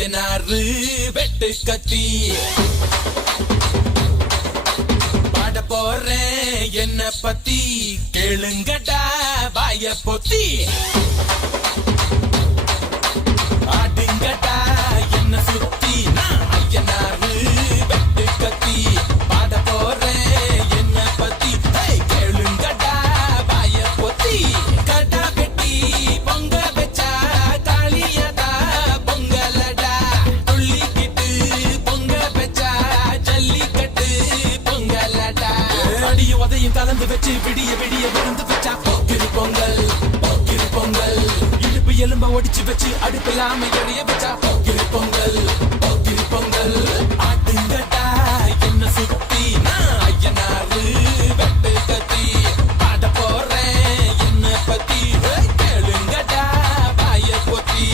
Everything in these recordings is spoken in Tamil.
ஐயனாறு வெட்டு கத்தி பாட போறேன் என்ன பத்தி கேளுங்கடா வாய பொத்தி ஆடுங்கடா என்ன சுத்தி நான் ஐயனாறு வெட்டு கத்தி பாட போறேன் என்ன பத்தி கேளுங்கடா வாய பொத்தி கடா வெட்டி பொங்க வச்சா காளியதா பொங்கலடா துள்ளிக்கிட்டு பொங்க வச்சா ஜல்லிக்கட்டு பொங்கலடா அடிய உதையும் கலந்து வச்சு விடிய விடிய விழுந்து வச்சா போக்கிரி பொங்கல் போக்கிரி பொங்கல் இடுப்பு எலும்ப ஒடிச்சு வச்சு அடுப்பில்லாம எரிய வச்சா போக்கிரி பொங்கல் போக்கிரி பொங்கல் ஆட்டுங்கடா என்ன சுத்தி நான் ஐயனாறு வெட்டு கத்தி பாட போறேன் என்ன பத்தி கேளுங்கடா வாய பொத்தி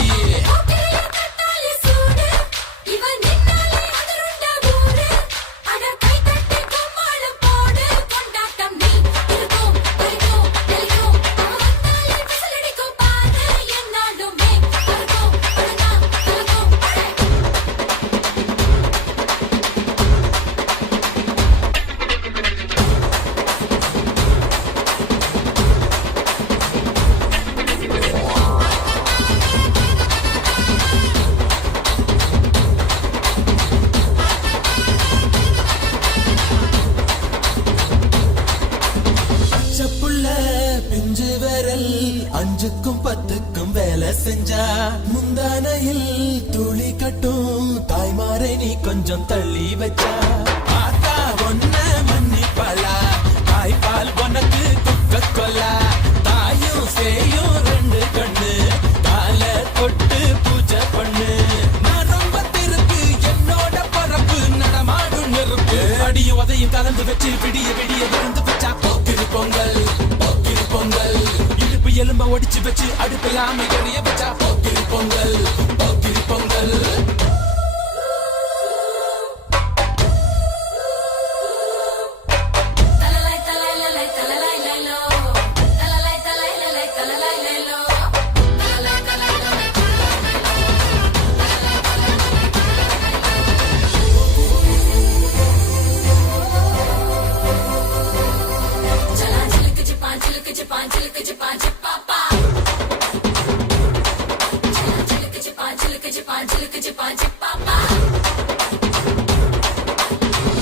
பிஞ்சு விரல் அஞ்சுக்கும் பத்துக்கும் வேலை செஞ்சா முந்தானையில் துளி கட்டும் தாய்மாரை நீ கொஞ்சம் தள்ளி வச்சா ஆத்தா ஒன்ன மன்னிப்பலா தாய்பால் உனக்கு குக்க கொல்லா தாயும் சேயும் ரெண்டு கண்ணு கால தொட்டு பூஜை பண்ணு நான் ரொம்ப திருப்பு என்னோட பரப்பு நடமாடும் நெருப்பு அடியும் உதையும் கலந்து வச்சு விடிய விடிய விழுந்து வச்சா போக்கிரி பொங்கல் பொங்கல் இடுப்பு எலும்ப ஒடிச்சு வச்சு அடுப்பில்லாம எரிய வச்சா போக்கிரி பொங்கல் போக்கிரி பொங்கல்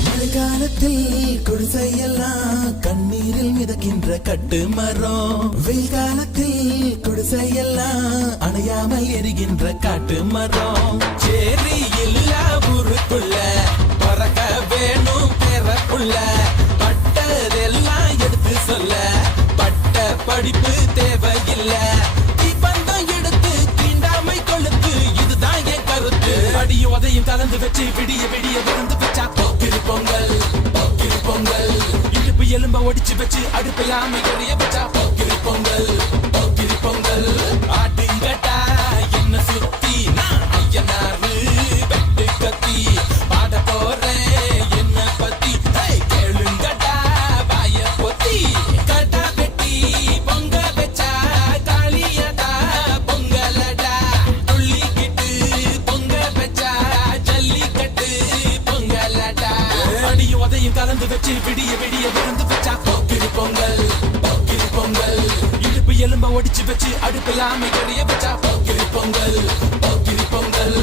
மழைக்காலத்தில் குடிசையெல்லாம் கண்ணீரில் மிதக்கின்ற கட்டு மரம் வெயில் காலத்தில் குடிசையெல்லாம் அணையாமல் எரிகின்ற காட்டு மரம் சேரி இல்லா ஊருக்குள்ள பறக்க வேணும் பெறக்குள்ள பட்டதெல்லாம் எடுத்து சொல்ல பட்ட படிப்பு தேவையில்லை பந்தம் எடுத்து தீண்டாமை கொழுத்து இதுதான் என் கருத்து அடியும் உதையும் கலந்து வச்சு விடிய விடிய விழுந்து வச்சா போக்கிரி பொங்கல் போக்கிரி பொங்கல் இடுப்பு எலும்ப ஒடிச்சு வச்சு அடுப்பில்லாம எரிய வச்சா போக்கிரி பொங்கல் போக்கிரி பொங்கல் ஆட்டுங்கடா என்ன சுத்தி நான் ஐயனாறு வெட்டு கத்தி பாட போறேன் என்ன பத்தி கேளுங்கடா வாய பொத்தி கடா வெட்டி பொங்க வச்சா காளியதா பொங்கலடா துள்ளிக்கிட்டு பொங்க வச்சா ஜல்லிக்கட்டு பொங்கலடா அடியும் உதையும் கலந்து வச்சு விடிய விடிய விழுந்து வச்சா போக்கிரி பொங்கல் போக்கிரி பொங்கல் இடுப்பு எலும்ப ஒடிச்சு வச்சு அடுப்பில்லாம எரிய வச்சா போக்கிரி பொங்கல் போக்கிரி பொங்கல்